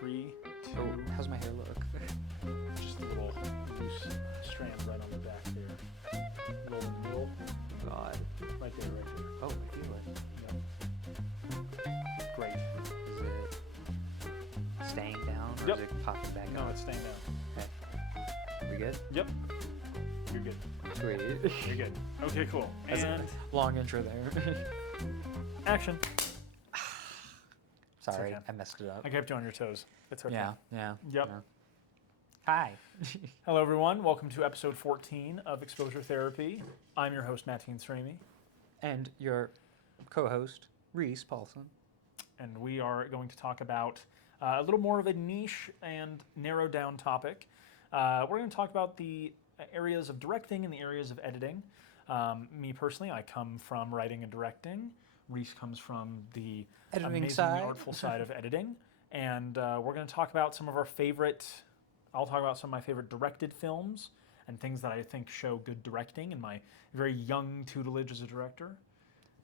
3, 2. Oh, how's my hair look? Just a little loose strand right on the back there. Roll in the middle. God. Right there, right there. Oh, I feel it. Yep. Great. Is it staying down or Yep. is it popping back No, up? it's staying down. Okay. We good? Yep. You're good. Sweet. You're good. Okay, cool. That's And a long intro there. action. Sorry, okay. I messed it up. I kept you on your toes. It's okay. Yeah. Yep. Yeah. Hi. Hello, everyone. Welcome to episode 14 of Exposure Therapy. I'm your host, Matteen Srami, And your co-host, Reese Paulson. and we are going to talk about a little more of a niche and narrowed down topic. We're going to talk about the areas of directing and the areas of editing. Me personally, I come from writing and directing. Reese comes from the Editing amazingly side. artful side of editing. And we're going to talk about some of our favorite, I'll talk about some of my favorite directed films and things that I think show good directing in my very young tutelage as a director.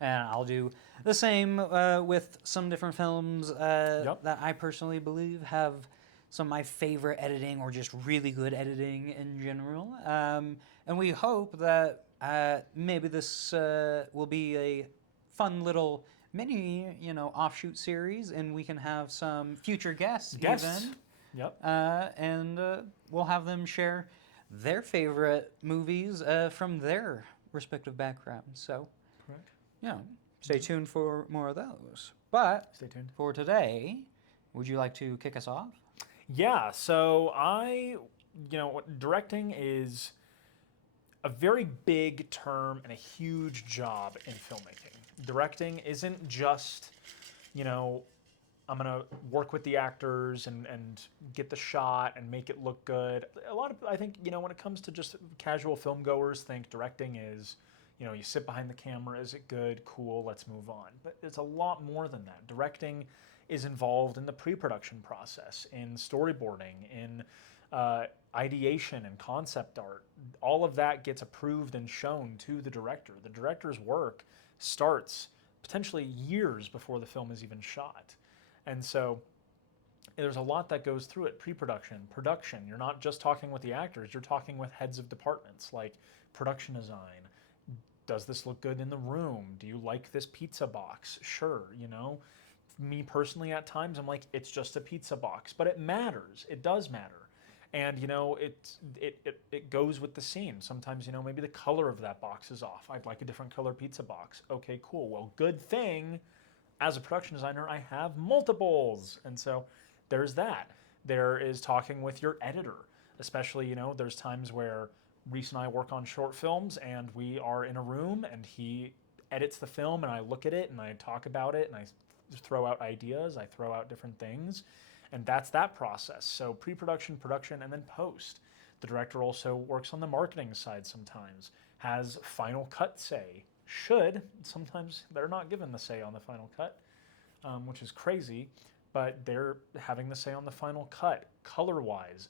And I'll do the same with some different films that I personally believe have some of my favorite editing or just really good editing in general. And we hope that maybe this will be a fun little mini, offshoot series, and we can have some future guests. Even. Yep. And we'll have them share their favorite movies from their respective backgrounds. So, Correct. yeah, stay tuned for more of those. But Stay tuned. for today, would you like to kick us off? Yeah, so directing is a very big term and a huge job in filmmaking. Directing isn't just, I'm going to work with the actors and get the shot and make it look good. I think, when it comes to just casual film goers, think directing is, you sit behind the camera, is it good, cool, let's move on. But it's a lot more than that. Directing is involved in the pre-production process, in storyboarding, in ideation and concept art. All of that gets approved and shown to the director. The director's work starts potentially years before the film is even shot. And so there's a lot that goes through it. Pre-production, production. You're not just talking with the actors, you're talking with heads of departments like production design. Does this look good in the room? Do you like this pizza box? Sure, Me personally, at times, I'm like, it's just a pizza box. But it matters. It does matter. And, it goes with the scene. Sometimes, maybe the color of that box is off. I'd like a different color pizza box. Okay, cool. Well, good thing, as a production designer, I have multiples. And so there's that. There is talking with your editor. Especially, there's times where Reese and I work on short films and we are in a room and he edits the film and I look at it and I talk about it and I throw out ideas, I throw out different things. And that's that process. So pre-production, production, and then post. The director also works on the marketing side sometimes, has final cut say, should. Sometimes they're not given the say on the final cut, which is crazy, but they're having the say on the final cut, color-wise,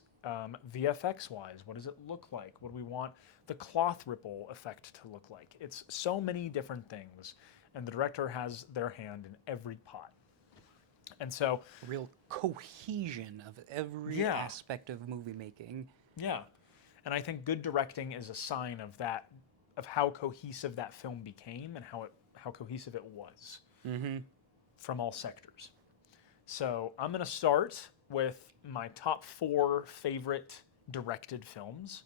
VFX-wise. What does it look like? What do we want the cloth ripple effect to look like? It's so many different things, and the director has their hand in every pot. And so, Real cohesion of every aspect of movie making. Yeah. And I think good directing is a sign of that, of how cohesive that film became and how cohesive it was from all sectors. So I'm going to start with my top 4 favorite directed films,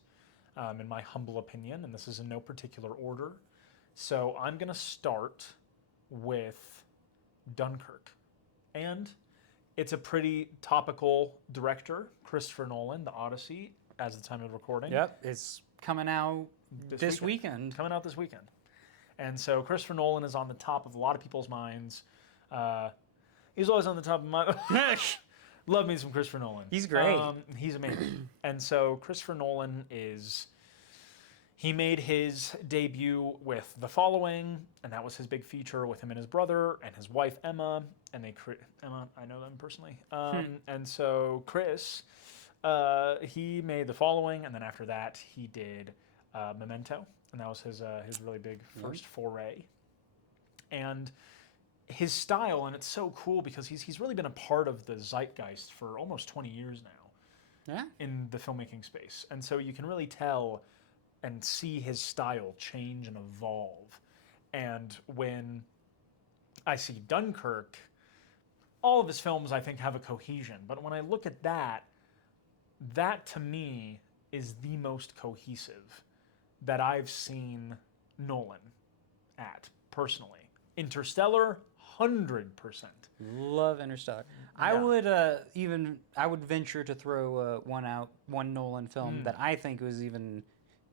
in my humble opinion, and this is in no particular order. So I'm going to start with Dunkirk. And it's a pretty topical director, Christopher Nolan, The Odyssey, as the time of recording. Yep, it's coming out this weekend. Coming out this weekend. And so Christopher Nolan is on the top of a lot of people's minds. He's always on the top of my... Love me some Christopher Nolan. He's great. He's amazing. And so Christopher Nolan he made his debut with The Following, and that was his big feature with him and his brother and his wife Emma. And Emma, I know them personally. And so Chris, he made The Following, and then after that he did Memento, and that was his really big first foray. And his style, and it's so cool because he's really been a part of the zeitgeist for almost 20 years now. Yeah. In the filmmaking space. And so you can really tell and see his style change and evolve. And when I see Dunkirk, all of his films I think have a cohesion. But when I look at that, that to me is the most cohesive that I've seen Nolan at, personally. Interstellar, 100%. Love Interstellar. I Yeah. would I would venture to throw one Nolan film that I think was even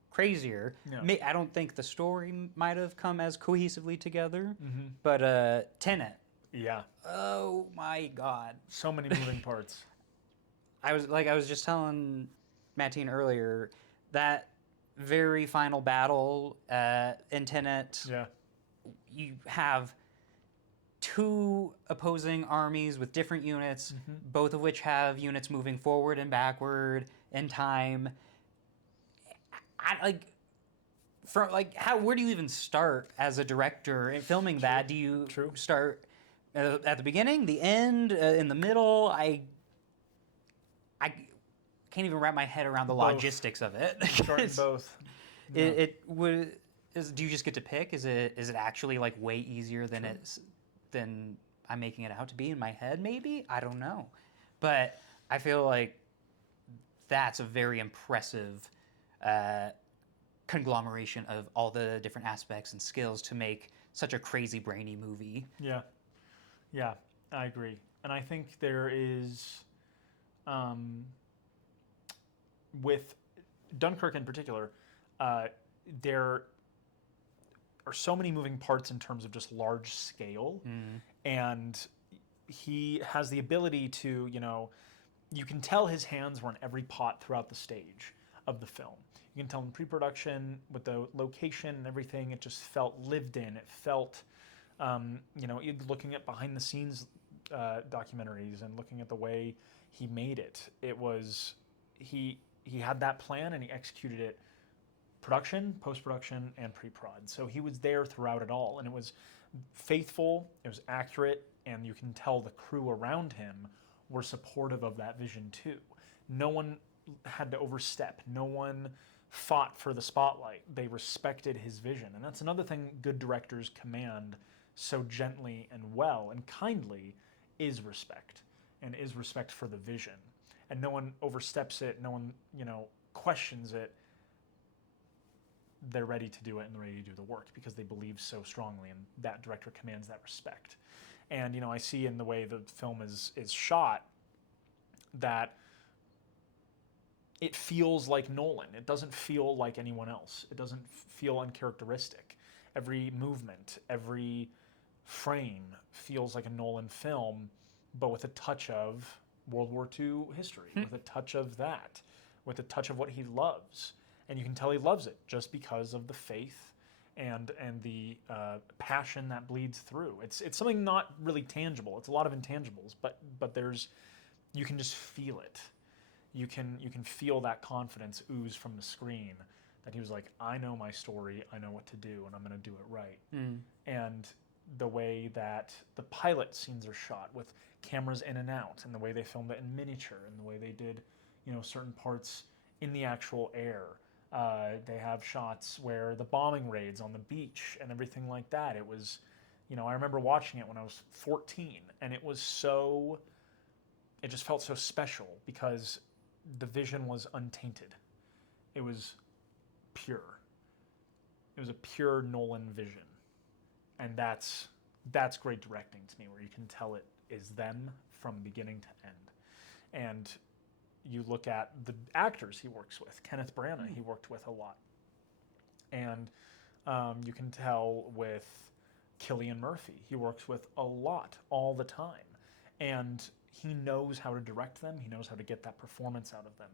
crazier. Yeah. I don't think the story might have come as cohesively together, but Tenet. Yeah. Oh my God. So many moving parts. I was just telling Matteen earlier that very final battle in Tenet. Yeah. You have two opposing armies with different units, both of which have units moving forward and backward in time. Where do you even start as a director in filming that? Do you start at the beginning, the end, in the middle? I can't even wrap my head around the logistics of it. Starting both. Do you just get to pick? Is it actually like way easier than I'm making it out to be in my head? Maybe, I don't know, but I feel like that's a very impressive conglomeration of all the different aspects and skills to make such a crazy brainy movie. Yeah, I agree, and I think there is, with Dunkirk in particular, there are so many moving parts in terms of just large scale, and he has the ability to, you can tell his hands were in every pot throughout the stage of the film. You can tell in pre-production with the location and everything, it just felt lived in. It felt, looking at behind the scenes documentaries and looking at the way he made it, it was, he had that plan and he executed it. Production, post-production, and pre-prod. So he was there throughout it all, and it was faithful, it was accurate, and you can tell the crew around him were supportive of that vision too. No one had to overstep. No one fought for the spotlight. They respected his vision, and that's another thing good directors command so gently and well and kindly is respect, and is respect for the vision. And no one oversteps it, no one, questions it. They're ready to do it and they're ready to do the work because they believe so strongly, and that director commands that respect. And I see in the way the film is shot that it feels like Nolan. It doesn't feel like anyone else. It doesn't feel uncharacteristic. Every movement, every frame feels like a Nolan film, but with a touch of World War II history, with a touch of that, with a touch of what he loves. And you can tell he loves it just because of the faith and the passion that bleeds through. It's something not really tangible. It's a lot of intangibles, but you can just feel it. You can feel that confidence ooze from the screen that he was like, I know my story, I know what to do, and I'm going to do it right. And the way that the pilot scenes are shot with cameras in and out, and the way they filmed it in miniature, and the way they did, certain parts in the actual air. They have shots where the bombing raids on the beach and everything like that. It was, I remember watching it when I was 14, and it just felt so special because the vision was untainted. It was pure. It was a pure Nolan vision. And that's great directing to me, where you can tell it is them from beginning to end. And you look at the actors he works with. Kenneth Branagh he worked with a lot. And you can tell with Cillian Murphy he works with a lot all the time. And he knows how to direct them. He knows how to get that performance out of them.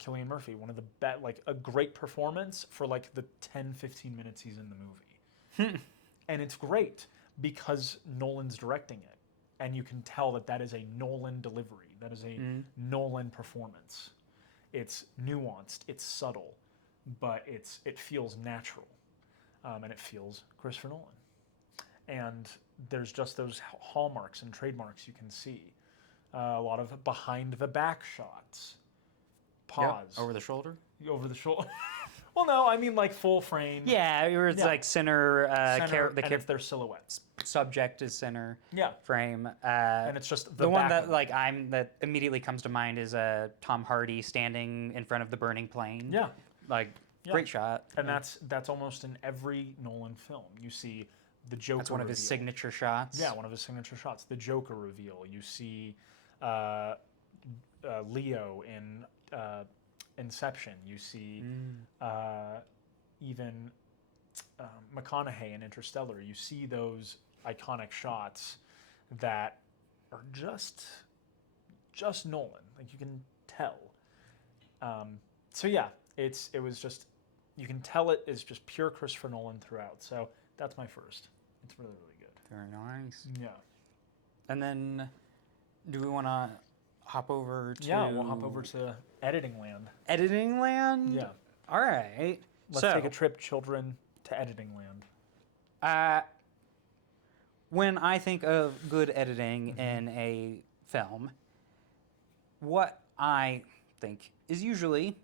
Cillian Murphy, one of the best, a great performance for the 10, 15 minutes he's in the movie. And it's great because Nolan's directing it. And you can tell that is a Nolan delivery. That is a Nolan performance. It's nuanced, it's subtle, but it feels natural. And it feels Christopher Nolan. and there's just those hallmarks and trademarks you can see. A lot of behind the back shots, pause, over the shoulder. over the shoulder. Well, no, I mean like full frame. Yeah, where it's like center, Center, and it's their silhouettes. subject is center. Yeah. Frame. And it's just the one back that that immediately comes to mind is Tom Hardy standing in front of the burning plane. Yeah. Like great shot. And that's almost in every Nolan film. You see the Joker. That's one of his signature shots. Yeah, one of his signature shots. The Joker reveal. You see Leo in Inception. You see even McConaughey in Interstellar. You see those iconic shots that are just Nolan. Like you can tell. So yeah, it was just, you can tell it is just pure Christopher Nolan throughout. So that's my first. It's really, really good. Very nice. Yeah. And then, do we want to hop over to... Yeah, we'll hop over to editing land. Editing land? Yeah. All right. Let's take a trip, children, to editing land. When I think of good editing in a film, what I think is usually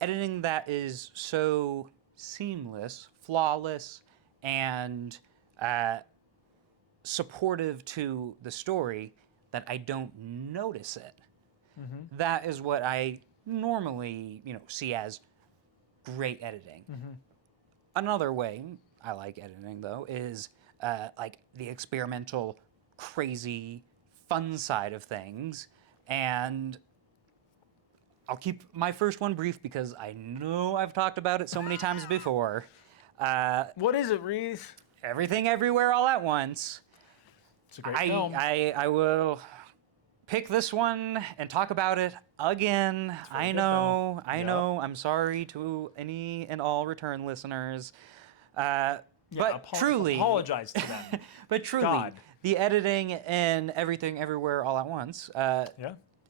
editing that is so seamless, flawless, and supportive to the story that I don't notice it. That is what I normally, see as great editing. Another way I like editing, though, is like the experimental, crazy, fun side of things. And I'll keep my first one brief because I know I've talked about it so many times before. What is it, Reese? Everything Everywhere All at Once. It's a great film. I will pick this one and talk about it again. I know. I'm sorry to any and all return listeners. But truly, apologize to them. But truly, God. the editing in Everything Everywhere All at Once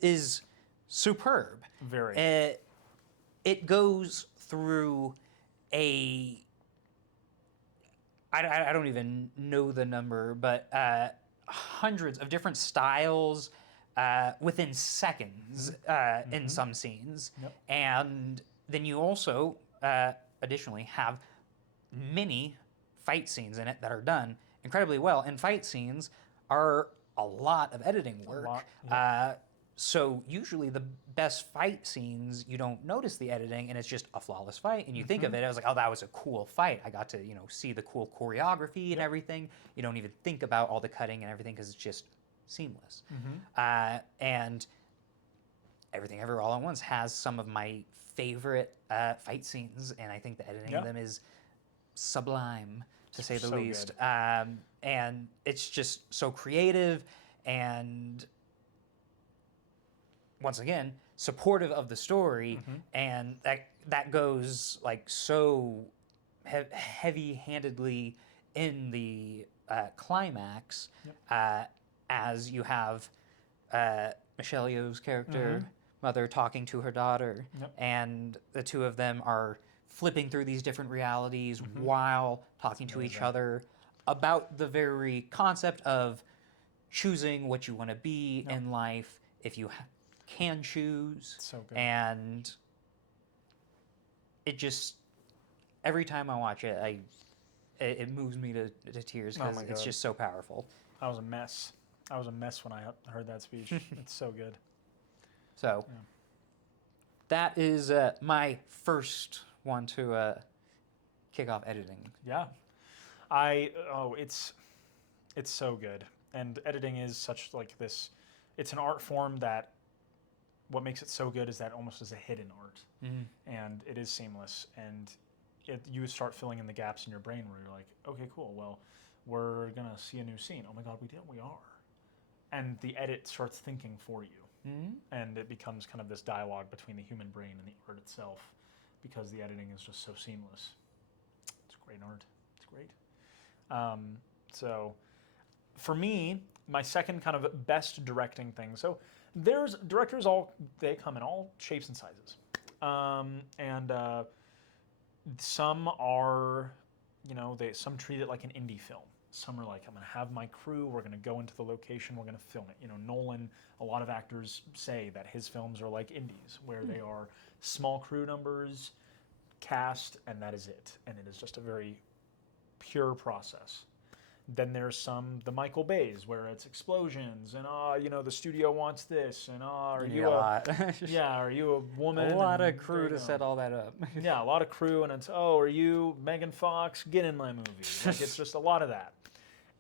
is superb. Very. It goes through a... I don't even know the number, but hundreds of different styles within seconds in some scenes. And then you also, additionally, have many fight scenes in it that are done incredibly well. And fight scenes are a lot of editing work. So usually the best fight scenes, you don't notice the editing, and it's just a flawless fight. And you think of it as like, oh, that was a cool fight. I got to, see the cool choreography and everything. You don't even think about all the cutting and everything because it's just seamless. And Everything Everywhere All at Once has some of my favorite fight scenes, and I think the editing of them is sublime, to say the least. And it's just so creative and, once again, supportive of the story, and that goes like so heavy-handedly in the climax, as you have Michelle Yeoh's character, mother, talking to her daughter, and the two of them are flipping through these different realities while talking to each other about the very concept of choosing what you want to be in life if you can choose. So good. And it just, every time I watch it, it moves me to tears because it's just so powerful. I was a mess. I was a mess when I heard that speech. It's so good. So that is my first one to kick off editing. Yeah. It's so good. And editing is such like this, it's an art form that what makes it so good is that almost is a hidden art. And it is seamless. And you start filling in the gaps in your brain where you're like, okay, cool. Well, we're going to see a new scene. Oh my God, we are. And the edit starts thinking for you. And it becomes kind of this dialogue between the human brain and the art itself because the editing is just so seamless. It's great art. It's great. So for me, my second kind of best directing thing. So there's directors, they come in all shapes and sizes. And some are, some treat it like an indie film. Some are like, I'm going to have my crew, we're going to go into the location, we're going to film it. You know, Nolan, a lot of actors say that his films are like indies, where they are small crew numbers, cast, and that is it. And it is just a very pure process. Then there's the Michael Bays, where it's explosions, and you know, the studio wants this, and are you are you a woman? A lot of crew to set all that up. Yeah, a lot of crew, and it's, are you Megan Fox? Get in my movie. Like, it's just a lot of that.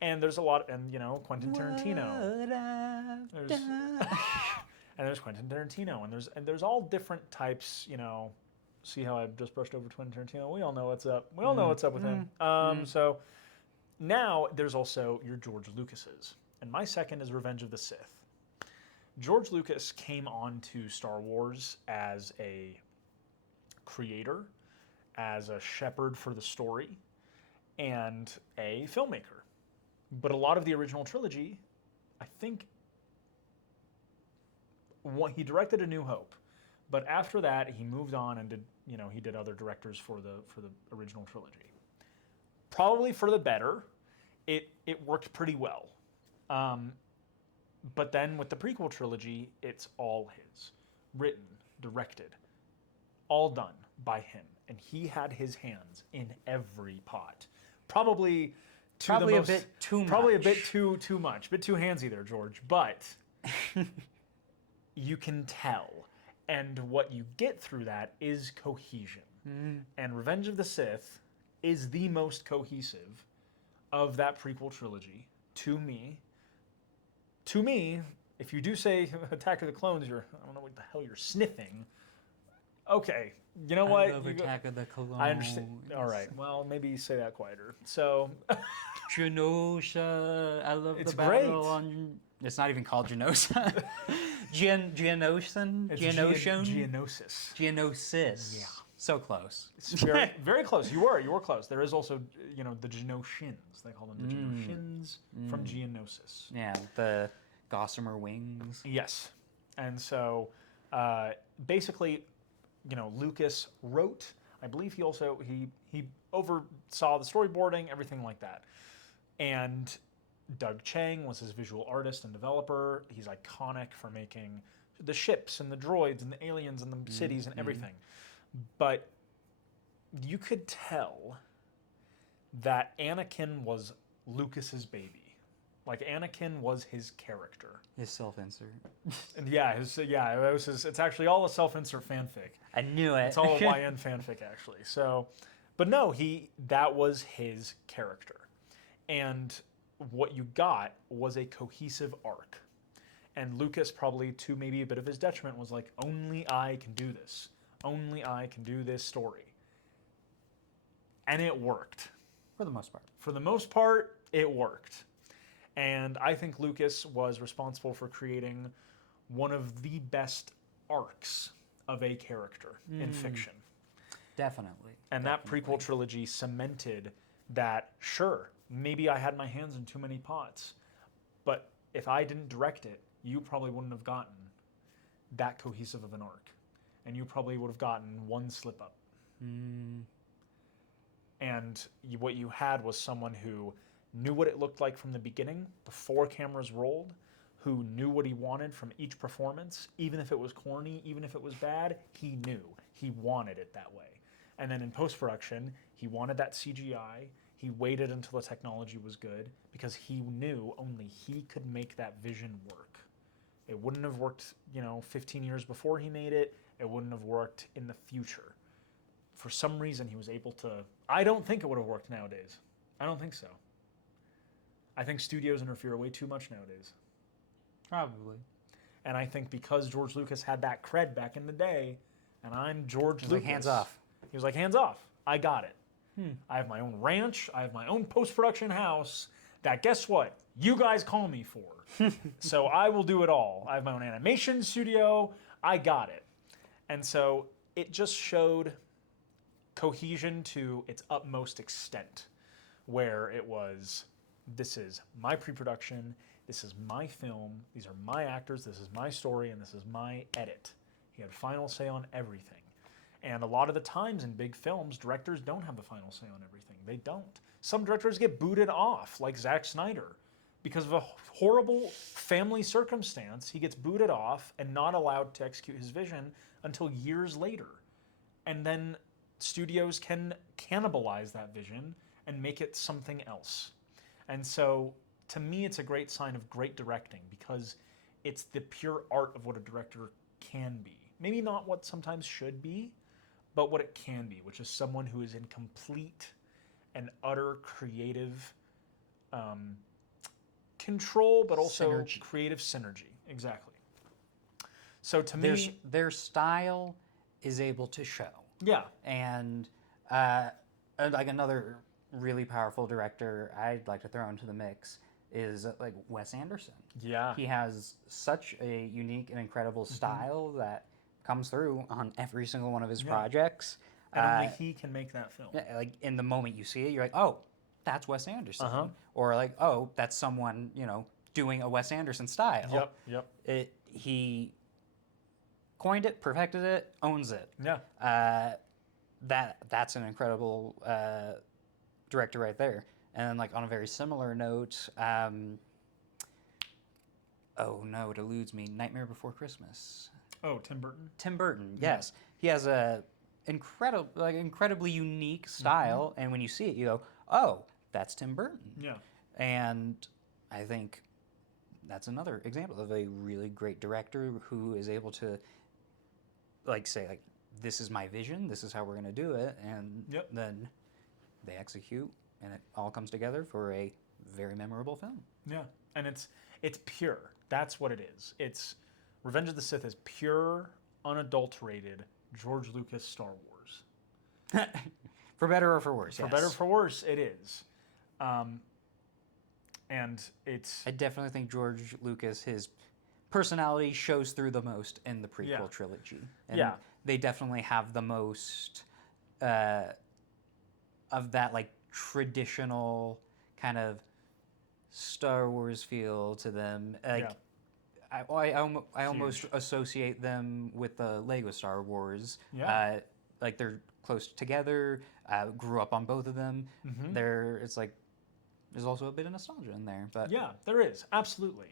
And there's a lot, and you know, Quentin Tarantino. There's Quentin Tarantino, and there's all different types. You know, see how I just brushed over Quentin Tarantino? We all know what's up. We all know what's up with him. So now there's also your George Lucas's, and my second is Revenge of the Sith. George Lucas came on to Star Wars as a creator, as a shepherd for the story, and a filmmaker. But a lot of the original trilogy, I think, he directed A New Hope, but after that he moved on and he did other directors for the original trilogy. Probably for the better. It worked pretty well. But then with the prequel trilogy, it's all his. Written, directed, all done by him. And he had his hands in every pot. Probably a bit too much. Probably a bit too much. A bit too handsy there, George. But you can tell. And what you get through that is cohesion. And Revenge of the Sith is the most cohesive of that prequel trilogy to me. To me, if you do say Attack of the Clones, I don't know what the hell you're sniffing. Okay, you know what? I love Attack of the Clones. I understand. All right, well, maybe say that quieter. So, Genosha. I love it's the battle great. on. It's not even called Genosha. Geonosis. Geonosis. Yeah. So close. It's very, very close. You were close. There is also, the Genoshins. They call them the Genoshins from Geonosis. Yeah, the gossamer wings. Yes. And so, basically, Lucas wrote. I believe he also he oversaw the storyboarding, everything like that. And Doug Chiang was his visual artist and developer. He's iconic for making the ships and the droids and the aliens and the cities and everything. But you could tell that Anakin was Lucas's baby. Like, Anakin was his character. His self-insert. And it's actually all a self-insert fanfic. I knew it. It's all a YN fanfic, actually. So, but no, that was his character. And what you got was a cohesive arc. And Lucas, probably to maybe a bit of his detriment, was like, only I can do this. Only I can do this story. And it worked. For the most part. For the most part, it worked. And I think Lucas was responsible for creating one of the best arcs of a character in fiction. Definitely. And that prequel trilogy cemented that, sure, maybe I had my hands in too many pots, but if I didn't direct it, you probably wouldn't have gotten that cohesive of an arc. And you probably would have gotten one slip up. And what you had was someone who knew what it looked like from the beginning, before cameras rolled, who knew what he wanted from each performance, even if it was corny, even if it was bad, he knew. He wanted it that way. And then in post-production, he wanted that CGI. He waited until the technology was good because he knew only he could make that vision work. It wouldn't have worked, 15 years before he made it. It wouldn't have worked in the future. For some reason, he was able to... I don't think it would have worked nowadays. I don't think so. I think studios interfere way too much nowadays. Probably. And I think because George Lucas had that cred back in the day, and I'm George Lucas... like, hands off. He was like, hands off. I got it. I have my own ranch. I have my own post-production house that, guess what? You guys call me for. So I will do it all. I have my own animation studio. I got it. And so it just showed cohesion to its utmost extent, where it was, this is my pre-production, this is my film, these are my actors, this is my story, and this is my edit. He had final say on everything. And a lot of the times in big films, directors don't have the final say on everything. They don't. Some directors get booted off, like Zack Snyder. Because of a horrible family circumstance, he gets booted off and not allowed to execute his vision until years later. And then studios can cannibalize that vision and make it something else. And so, to me, it's a great sign of great directing because it's the pure art of what a director can be. Maybe not what sometimes should be, but what it can be, which is someone who is in complete and utter creative control, but also Synergy. creative synergy. Exactly. So to me, Their style is able to show. yeah, And like another really powerful director I'd like to throw into the mix is like Wes Anderson. yeah, He has such a unique and incredible style that comes through on every single one of his projects. and only he can make that film. Yeah, like in the moment you see it, you're like, oh, that's Wes Anderson. Uh-huh. Or like, oh, that's someone, doing a Wes Anderson style. Yep. He coined it, perfected it, owns it. Yeah. That's an incredible director right there. And then, like, on a very similar note, oh no, it eludes me. Nightmare Before Christmas. Oh, Tim Burton. Tim Burton, yes. He has a incredibly unique style, and when you see it, you go, oh, that's Tim Burton. Yeah. And I think that's another example of a really great director who is able to, like, say, like, this is my vision, this is how we're going to do it, and then they execute, and it all comes together for a very memorable film. Yeah. And it's pure. That's what it is. It's Revenge of the Sith is pure, unadulterated George Lucas Star Wars. For better or for worse. For better or for worse, it is. And it's... I definitely think George Lucas, his personality shows through the most in the prequel trilogy. And they definitely have the most of that, like, traditional kind of Star Wars feel to them. Like, I almost associate them with the Lego Star Wars. Yeah. Like, they're close together. Grew up on both of them. It's like there's also a bit of nostalgia in there. But yeah, there is absolutely.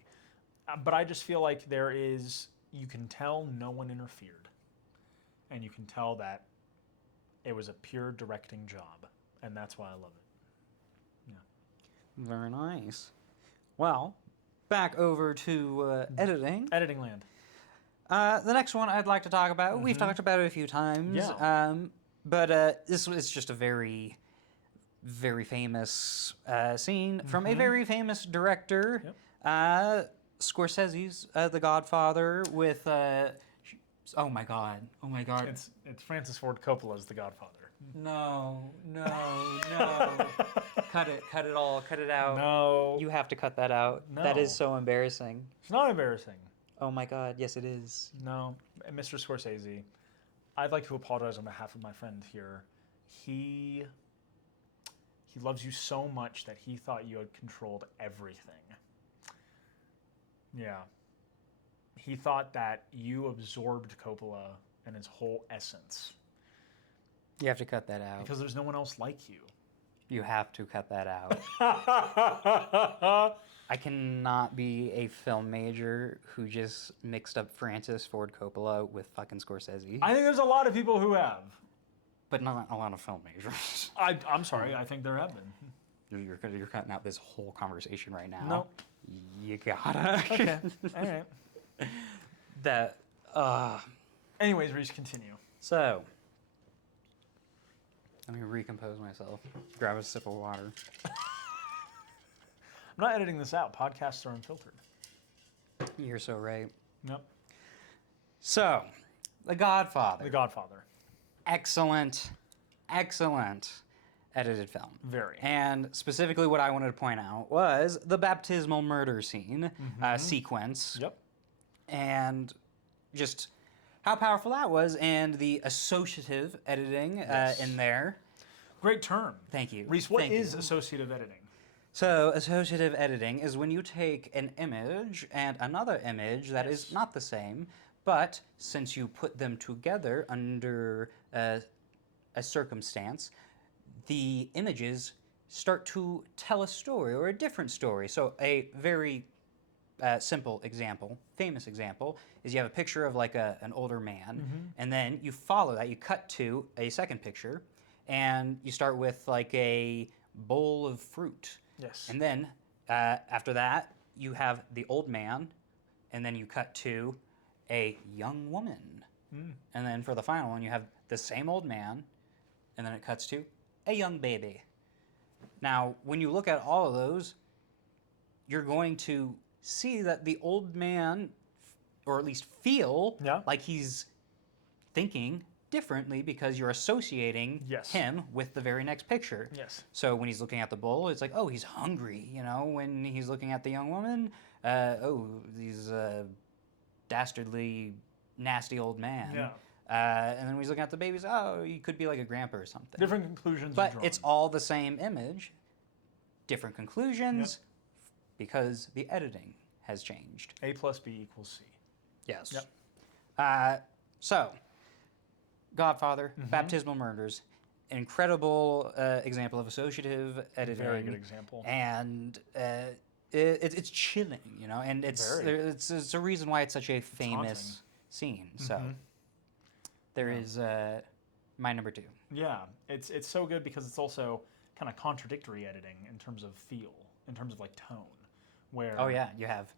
But I just feel like there is. You can tell no one interfered, and you can tell that it was a pure directing job, and that's why I love it. Yeah. Very nice. Well, back over to editing. Editing land. The next one I'd like to talk about, we've talked about it a few times, but this is just a very, very famous scene from a very famous director, Scorsese's The Godfather with, oh my God. It's Francis Ford Coppola's The Godfather. No. Cut it all, cut it out. No. You have to cut that out. No. That is so embarrassing. It's not embarrassing. Oh my God, yes it is. No, Mr. Scorsese, I'd like to apologize on behalf of my friend here. He loves you so much that he thought you had controlled everything. Yeah. He thought that you absorbed Coppola and his whole essence. You have to cut that out. Because there's no one else like you. You have to cut that out. I cannot be a film major who just mixed up Francis Ford Coppola with fucking Scorsese. I think there's a lot of people who have. But not a lot of film majors. I'm sorry, I think there have been. You're cutting out this whole conversation right now. No. You gotta. Okay, all right. That, Anyways, Reese, continue. So, let me recompose myself. Grab a sip of water. I'm not editing this out. Podcasts are unfiltered. You're so right. Nope. So, The Godfather. The Godfather. Excellent edited film. Very. And specifically what I wanted to point out was the baptismal murder scene sequence. Yep. And just how powerful that was, and the associative editing in there. Great term. Thank you. Reese, what Thank is you. associative editing? So, associative editing is when you take an image and another image that is not the same, But since you put them together under a circumstance, the images start to tell a story or a different story. So a very simple example, famous example, is you have a picture of like an older man, and then you follow that, you cut to a second picture, and you start with like a bowl of fruit. Yes. And then after that, you have the old man, and then you cut to a young woman. And then for the final one, you have the same old man, and then it cuts to a young baby. Now, when you look at all of those, you're going to see that the old man, or at least feel like he's thinking differently because you're associating him with the very next picture. Yes. So when he's looking at the bowl, it's like, oh, he's hungry. You know, when he's looking at the young woman, oh, he's dastardly, nasty old man. Yeah. And then when he's looking at the babies, oh, he could be like a grandpa or something. Different conclusions. But it's all the same image, different conclusions, because the editing has changed. A plus B equals C. Yes. Yep. So, Godfather, Baptismal Murders, incredible example of associative editing. Very good example. And it's chilling, you know, and it's a reason why it's such a famous scene. So, there is my number 2. Yeah, it's so good because it's also kind of contradictory editing in terms of feel, in terms of like tone, where you have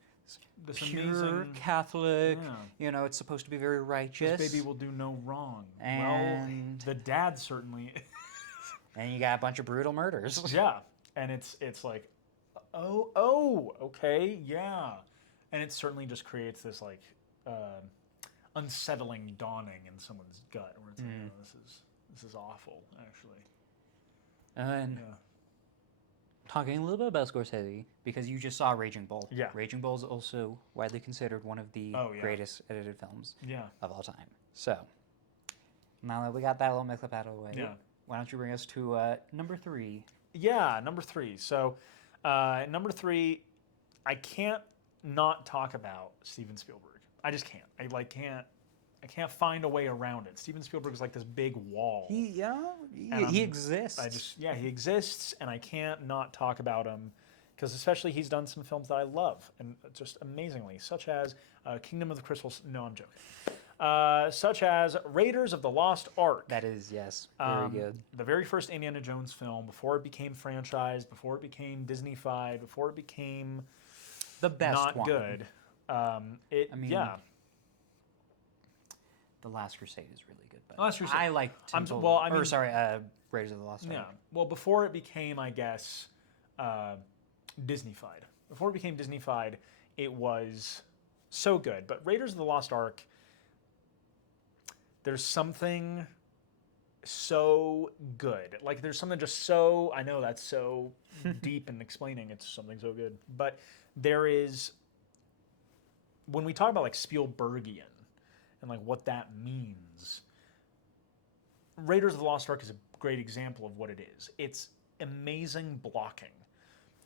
this pure amazing Catholic, you know, it's supposed to be very righteous. This baby will do no wrong. And well, the dad certainly. And you got a bunch of brutal murders. Yeah, and it's like, okay, yeah, and it certainly just creates this like unsettling dawning in someone's gut where it's like, oh, this is awful, actually. And talking a little bit about Scorsese, because you just saw Raging Bull. Yeah. Raging Bull is also widely considered one of the greatest edited films of all time. So, now that we got that little mix-up out of the way, why don't you bring us to number 3? Yeah, number 3. So, number 3, I can't not talk about Steven Spielberg. I just can't. I can't find a way around it. Steven Spielberg is like this big wall. He exists. He exists, and I can't not talk about him because especially he's done some films that I love and just amazingly, such as Kingdom of the Crystal. No, I'm joking. Such as Raiders of the Lost Ark. That is, very good. The very first Indiana Jones film before it became franchised, before it became Disney-fied, before it became the best not one. good. The Last Crusade is really good, but Last Crusade. I like Raiders of the Lost Ark. Yeah. Well, before it became, I guess, Disney-fied. Before it became Disney-fied, it was so good. But Raiders of the Lost Ark, there's something so good. Like, there's something just so, I know that's so deep in explaining it's something so good. But there is, when we talk about like Spielbergian and like what that means, Raiders of the Lost Ark is a great example of what it is. It's amazing blocking.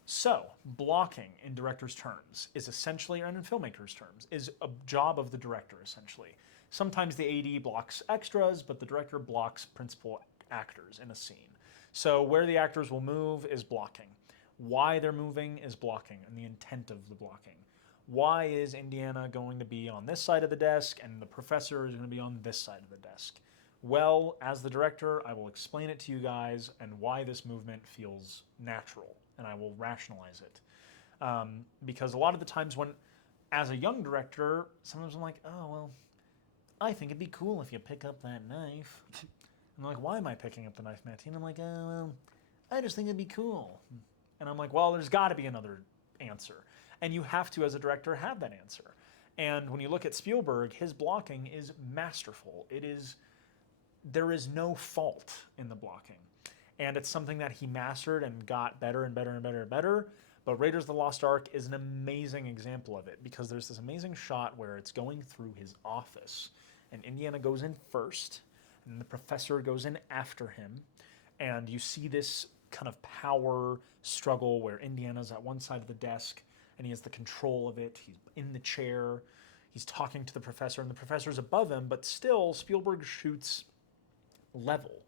So, blocking in director's terms is essentially, and in filmmaker's terms, is a job of the director, essentially. Sometimes the AD blocks extras, but the director blocks principal actors in a scene. So where the actors will move is blocking. Why they're moving is blocking, and the intent of the blocking. Why is Indiana going to be on this side of the desk, and the professor is going to be on this side of the desk? Well, as the director, I will explain it to you guys and why this movement feels natural, and I will rationalize it. Because a lot of the times when, as a young director, sometimes I'm like, oh, well, I think it'd be cool if you pick up that knife. And they're like, why am I picking up the knife, Matteen? I'm like, oh, well, I just think it'd be cool. And I'm like, well, there's got to be another answer. And you have to, as a director, have that answer. And when you look at Spielberg, his blocking is masterful. There is no fault in the blocking. And it's something that he mastered and got better and better and better and better. But Raiders of the Lost Ark is an amazing example of it because there's this amazing shot where it's going through his office and Indiana goes in first and the professor goes in after him. And you see this kind of power struggle where Indiana's at one side of the desk and he has the control of it. He's in the chair. he's talking to the professor, and the professor's above him, but still Spielberg shoots level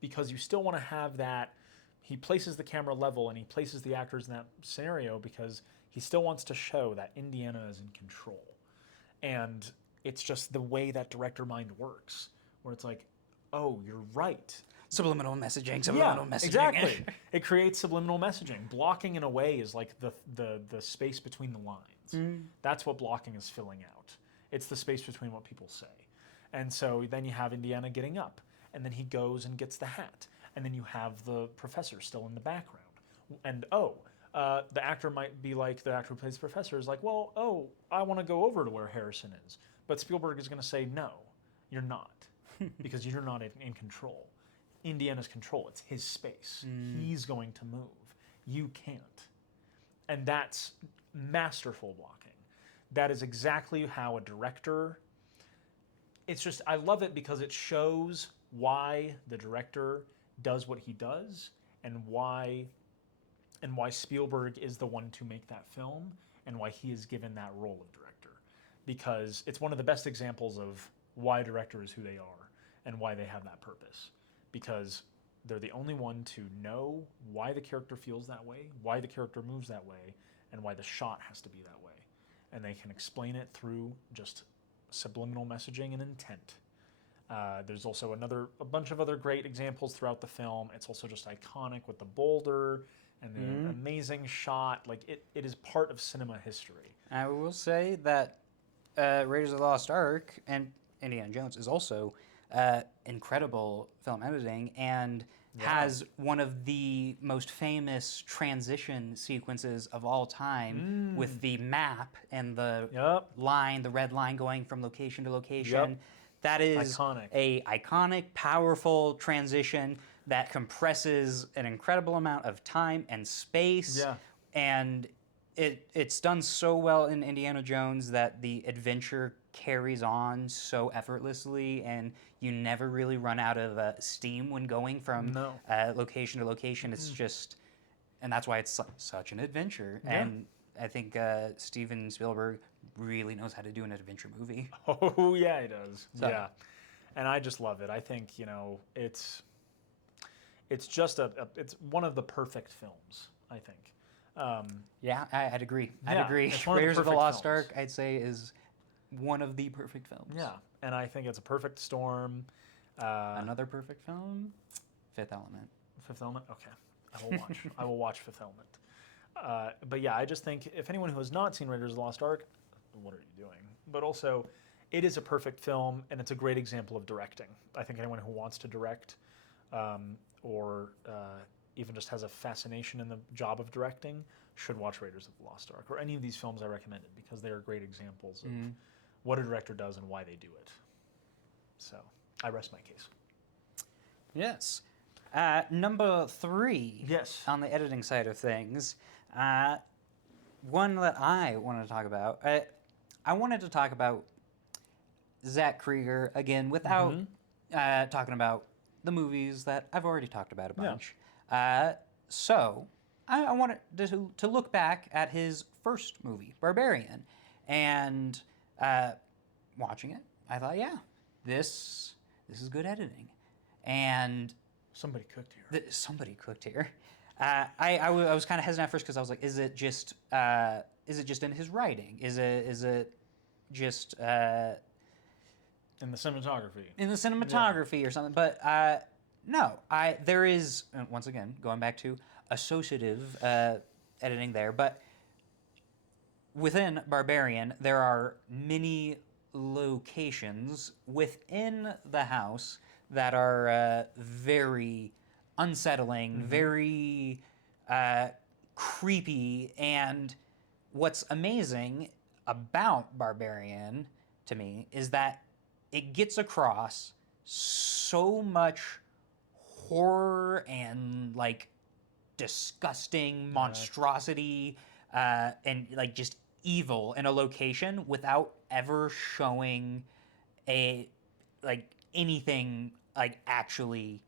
because you still want to have that. He places the camera level and he places the actors in that scenario because he still wants to show that Indiana is in control. And it's just the way that director mind works, where it's like, oh, you're right. Subliminal messaging, subliminal messaging. Exactly. It creates subliminal messaging. Blocking, in a way, is like the space between the lines. That's what blocking is filling out. It's the space between what people say. And so then you have Indiana getting up, and then he goes and gets the hat. And then you have the professor still in the background. And, the actor might be like, the actor who plays the professor is like, well, I want to go over to where Harrison is. But Spielberg is going to say, no, you're not, because you're not in control. Indiana's control. It's his space. He's going to move. You can't. And that's masterful blocking. That is exactly how a director... It's just, I love it because it shows why the director does what he does and why Spielberg is the one to make that film and why he is given that role of director. Because it's one of the best examples of why a director is who they are and why they have that purpose. Because they're the only one to know why the character feels that way, why the character moves that way, and why the shot has to be that way. And they can explain it through just subliminal messaging and intent. There's also a bunch of other great examples throughout the film. It's also just iconic with the boulder and the amazing shot. Like, it is part of cinema history. I will say that Raiders of the Lost Ark and Indiana Jones is also incredible film editing and has one of the most famous transition sequences of all time with the map and the line, the red line going from location to location. That is a iconic, powerful transition that compresses an incredible amount of time and space. And it's done so well in Indiana Jones that the adventure carries on so effortlessly, and you never really run out of steam when going from location to location. It's just, and that's why it's such an adventure. And I think Steven Spielberg really knows how to do an adventure movie. Oh yeah, he does. So. Yeah, and I just love it. I think it's just it's one of the perfect films. I think. Yeah, I'd agree. I'd agree. Raiders of the Lost Ark, I'd say, is one of the perfect films. Yeah, and I think it's a perfect storm. Another perfect film, Fifth Element. Fifth Element. Okay, I will watch Fifth Element. But yeah, I just think if anyone who has not seen Raiders of the Lost Ark, what are you doing? But also, it is a perfect film, and it's a great example of directing. I think anyone who wants to direct, or even just has a fascination in the job of directing, should watch Raiders of the Lost Ark, or any of these films I recommended, because they are great examples of what a director does and why they do it. So, I rest my case. Yes. Number 3 on the editing side of things, one that I wanted to talk about. I wanted to talk about Zach Krieger, again, without talking about the movies that I've already talked about a bunch. So, I wanted to look back at his first movie, Barbarian, and watching it, I thought, yeah, this is good editing. And somebody cooked here. Somebody cooked here. I was kind of hesitant at first because I was like, is it just in his writing? Is it just in the cinematography? In the cinematography or something? But no, there is, once again, going back to associative editing there, but within Barbarian, there are many locations within the house that are very unsettling, very creepy, and what's amazing about Barbarian, to me, is that it gets across so much horror and, like, disgusting monstrosity and, like, just evil in a location without ever showing anything, like, actually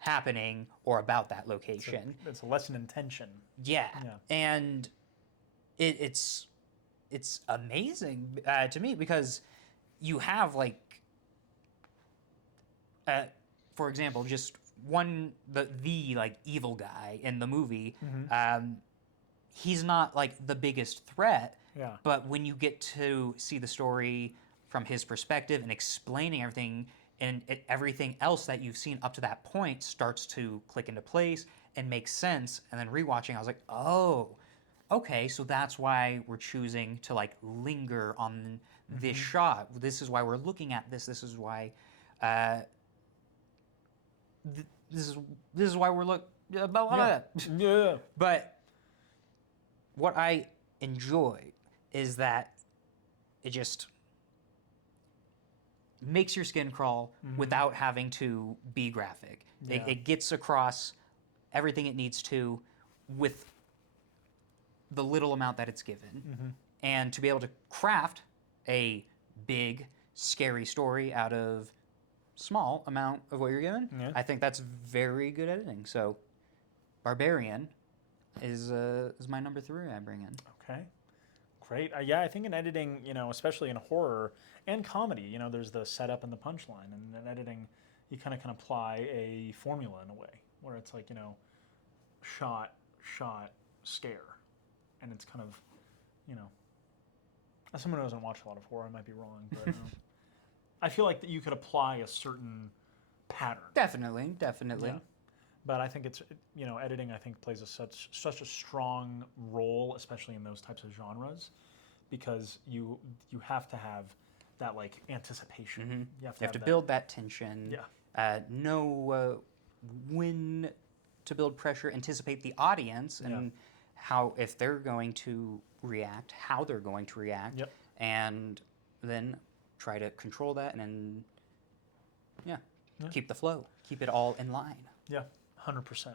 happening or about that location. It's a lesson in tension. Yeah. And it's it's amazing to me because you have like, for example, just the like evil guy in the movie. He's not like the biggest threat, Yeah. but when you get to see the story from his perspective and explaining everything, and everything else that you've seen up to that point starts to click into place and make sense. And then rewatching, I was like, oh, okay, so that's why we're choosing to like linger on this shot. This is why we're looking at this. This is why. This is why we're Yeah. But what I enjoy is that it just makes your skin crawl without having to be graphic. Yeah. It gets across everything it needs to with the little amount that it's given. And to be able to craft a big, scary story out of small amount of what you're given, I think that's very good editing. So Barbarian is my number 3 I bring in. Okay. Great. Yeah, I think in editing, especially in horror and comedy, there's the setup and the punchline. And in editing, you kind of can apply a formula in a way where it's like, shot, scare. And it's kind of, as someone who doesn't watch a lot of horror, I might be wrong, but I feel like that you could apply a certain pattern. Definitely. Yeah. But I think it's, editing, I think, plays such a strong role, especially in those types of genres, because you have to have that, like, anticipation. You have to build that tension. Yeah. Know when to build pressure, anticipate the audience, and how, if they're going to react, how they're going to react, and then try to control that, and then, keep the flow, keep it all in line. Yeah. 100%.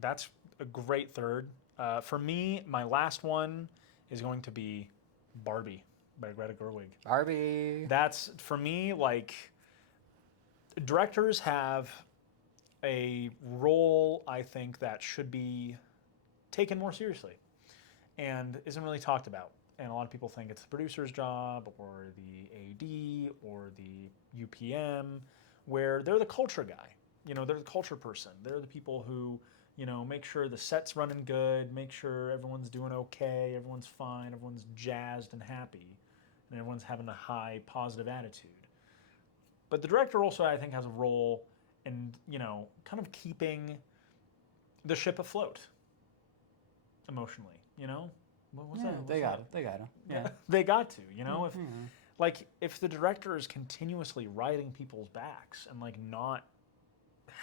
That's a great third. For me, my last one is going to be Barbie by Greta Gerwig. Barbie. That's, for me, like, directors have a role, I think, that should be taken more seriously and isn't really talked about. And a lot of people think it's the producer's job or the AD or the UPM, where they're the culture guy. They're the culture person. They're the people who, make sure the set's running good, make sure everyone's doing okay, everyone's fine, everyone's jazzed and happy, and everyone's having a high positive attitude. But the director also, I think, has a role in, kind of keeping the ship afloat emotionally, What was that? They got it. Yeah. They got to, if the director is continuously riding people's backs and, like, not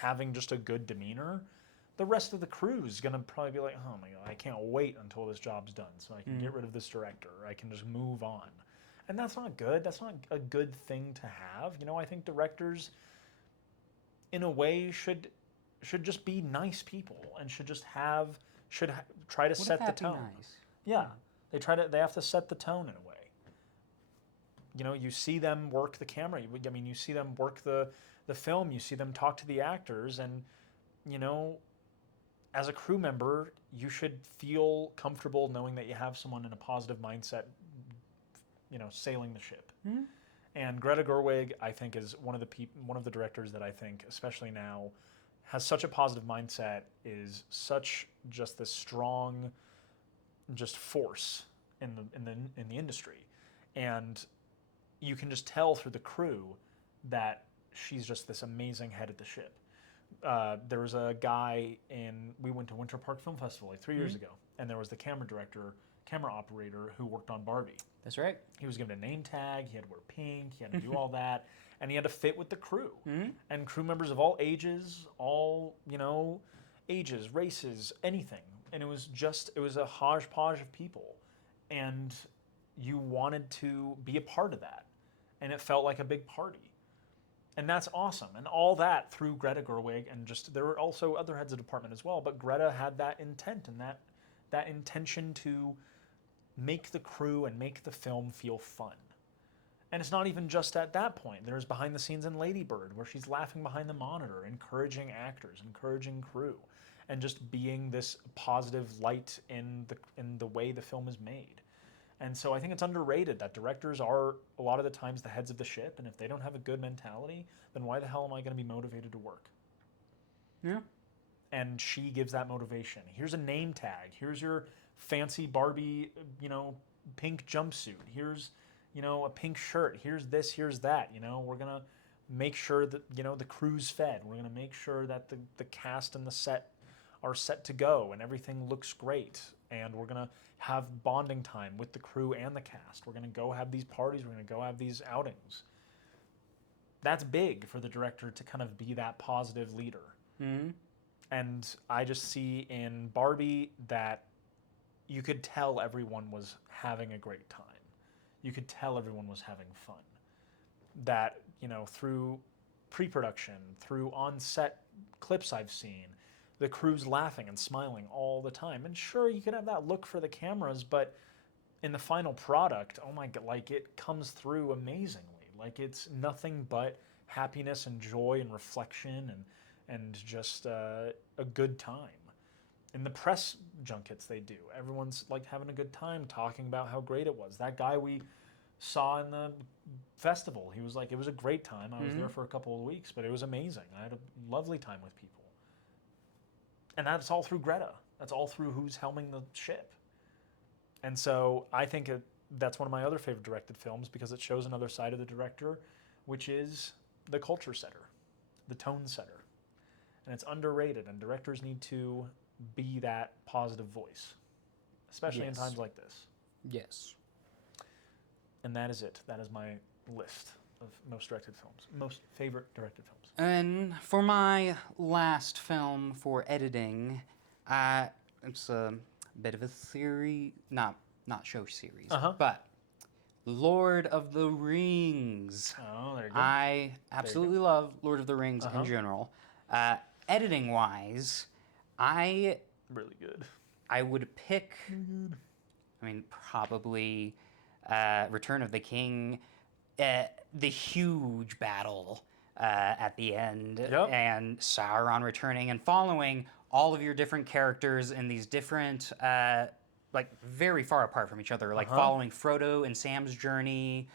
having just a good demeanor, the rest of the crew is going to probably be like, oh my God, I can't wait until this job's done so I can get rid of this director. I can just move on. And that's not good. That's not a good thing to have. I think directors, in a way, should just be nice people and should try to set the tone. Nice? Yeah. They have to set the tone in a way. You see them work the camera. You see them work the film, you see them talk to the actors, and, as a crew member, you should feel comfortable knowing that you have someone in a positive mindset, sailing the ship. And Greta Gerwig, I think, is one of the directors that I think, especially now, has such a positive mindset, is such just this strong, just force in the industry, and you can just tell through the crew that she's just this amazing head at the ship. There was a guy we went to Winter Park Film Festival like 3 years ago, and there was the camera operator who worked on Barbie. That's right. He was given a name tag, he had to wear pink, he had to do all that, and he had to fit with the crew. And crew members of all ages, races, anything. And it was a hodgepodge of people. And you wanted to be a part of that. And it felt like a big party. And that's awesome. And all that through Greta Gerwig, and just, there were also other heads of department as well, but Greta had that intent and that intention to make the crew and make the film feel fun. And it's not even just at that point. There's behind the scenes in Lady Bird, where she's laughing behind the monitor, encouraging actors, encouraging crew, and just being this positive light in the way the film is made. And so I think it's underrated that directors are a lot of the times the heads of the ship, and if they don't have a good mentality, then why the hell am I going to be motivated to work? Yeah. And she gives that motivation. Here's a name tag. Here's your fancy Barbie, pink jumpsuit. Here's, a pink shirt. Here's this, here's that. We're going to make sure that, the crew's fed. We're going to make sure that the cast and the set are set to go and everything looks great. And we're going to have bonding time with the crew and the cast. We're going to go have these parties. We're going to go have these outings. That's big for the director to kind of be that positive leader. Mm-hmm. And I just see in Barbie that you could tell everyone was having a great time. You could tell everyone was having fun. That, through pre-production, through on-set clips I've seen, the crew's laughing and smiling all the time. And sure, you could have that look for the cameras, but in the final product, oh my God, like it comes through amazingly. Like it's nothing but happiness and joy and reflection and just a good time. In the press junkets they do, everyone's like having a good time talking about how great it was. That guy we saw in the festival, he was like, it was a great time. I was there for a couple of weeks, but it was amazing. I had a lovely time with people. And that's all through Greta. That's all through who's helming the ship. And so I think that's one of my other favorite directed films because it shows another side of the director, which is the culture setter, the tone setter. And it's underrated, and directors need to be that positive voice, especially in times like this. Yes. And that is it. That is my list of most directed films, most favorite directed films. And for my last film for editing, it's a bit of a theory, not show series, but Lord of the Rings. Oh, there you go. I absolutely love Lord of the Rings in general. Editing-wise, really good. I would pick, probably Return of the King, the huge battle at the end, and Sauron returning and following all of your different characters in these different, very far apart from each other, following Frodo and Sam's journey,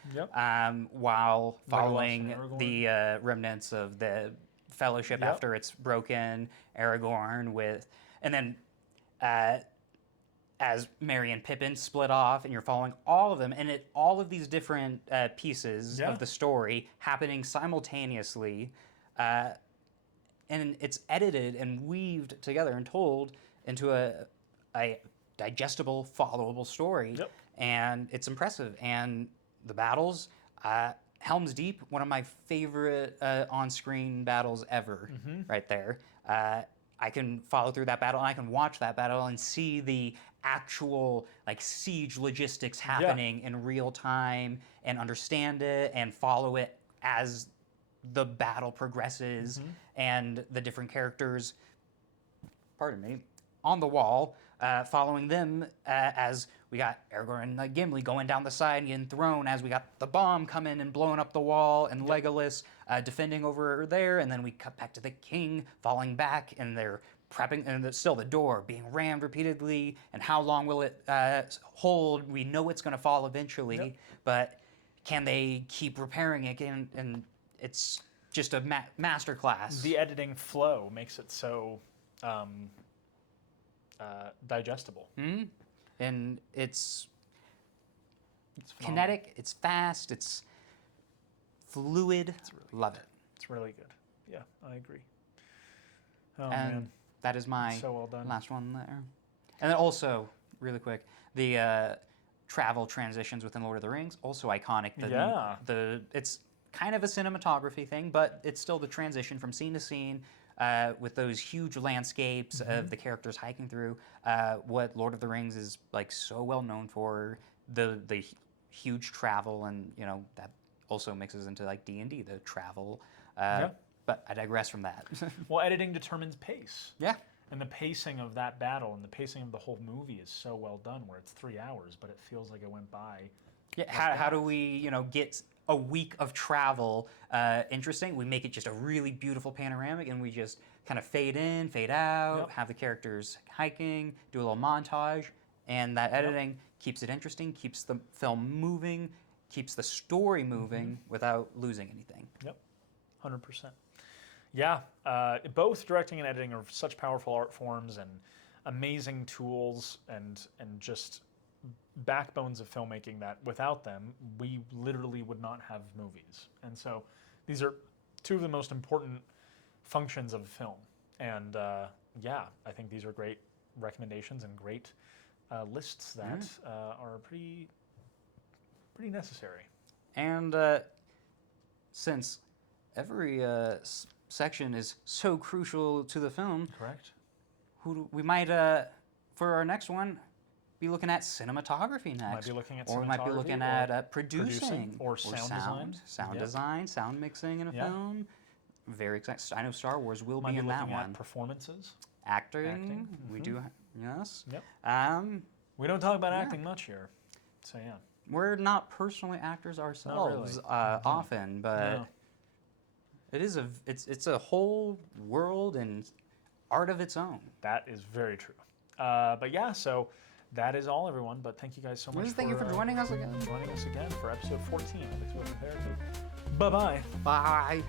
while following the remnants of the Fellowship after it's broken, Aragorn and then as Merry and Pippin split off, and you're following all of them, and all of these different pieces of the story happening simultaneously, and it's edited and weaved together and told into a digestible, followable story, and it's impressive. And the battles, Helm's Deep, one of my favorite on-screen battles ever, right there. I can follow through that battle, and I can watch that battle and see the actual siege logistics happening in real time, and understand it and follow it as the battle progresses, and the different characters, on the wall, following them as we got Aragorn and Gimli going down the side and getting thrown, as we got the bomb coming and blowing up the wall, and Legolas defending over there, and then we cut back to the king falling back, and they're prepping, and still the door being rammed repeatedly, and how long will it hold? We know it's going to fall eventually, but can they keep repairing it? And it's just a masterclass. The editing flow makes it so digestible. And it's kinetic, it's fast, it's fluid. Love it. It's really good. Yeah, I agree. Oh, and man. That is my so well done. last one there. And then also, really quick, the travel transitions within Lord of the Rings, also iconic. It's kind of a cinematography thing, but it's still the transition from scene to scene, with those huge landscapes of the characters hiking through. What Lord of the Rings is so well known for, the huge travel, and that also mixes into D&D, the travel. But I digress from that. Well, editing determines pace. Yeah. And the pacing of that battle and the pacing of the whole movie is so well done, where it's 3 hours, but it feels like it went by. Yeah. How do we get a week of travel interesting? We make it just a really beautiful panoramic, and we just kind of fade in, fade out, have the characters hiking, do a little montage. And that editing keeps it interesting, keeps the film moving, keeps the story moving without losing anything. Yep, 100%. Yeah, both directing and editing are such powerful art forms and amazing tools and just backbones of filmmaking that without them, we literally would not have movies. And so these are two of the most important functions of film. And yeah, I think these are great recommendations and great lists that are pretty necessary. And since every section is so crucial to the film, Correct. we might, for our next one, be looking at cinematography next. Might be looking at or we might be looking at producing. Or sound design, sound mixing in a film. Very excited. I know Star Wars will be in that one. Might be looking at performances. Acting. We do, yes. Yep. We don't talk about acting much here, so yeah. We're not personally actors ourselves often, but it is it's a whole world and art of its own. That is very true. But yeah, so that is all, everyone. But thank you guys so much. Thank you for joining us again. Joining us again for episode 14 of Exposure Therapy. Bye-bye. Bye.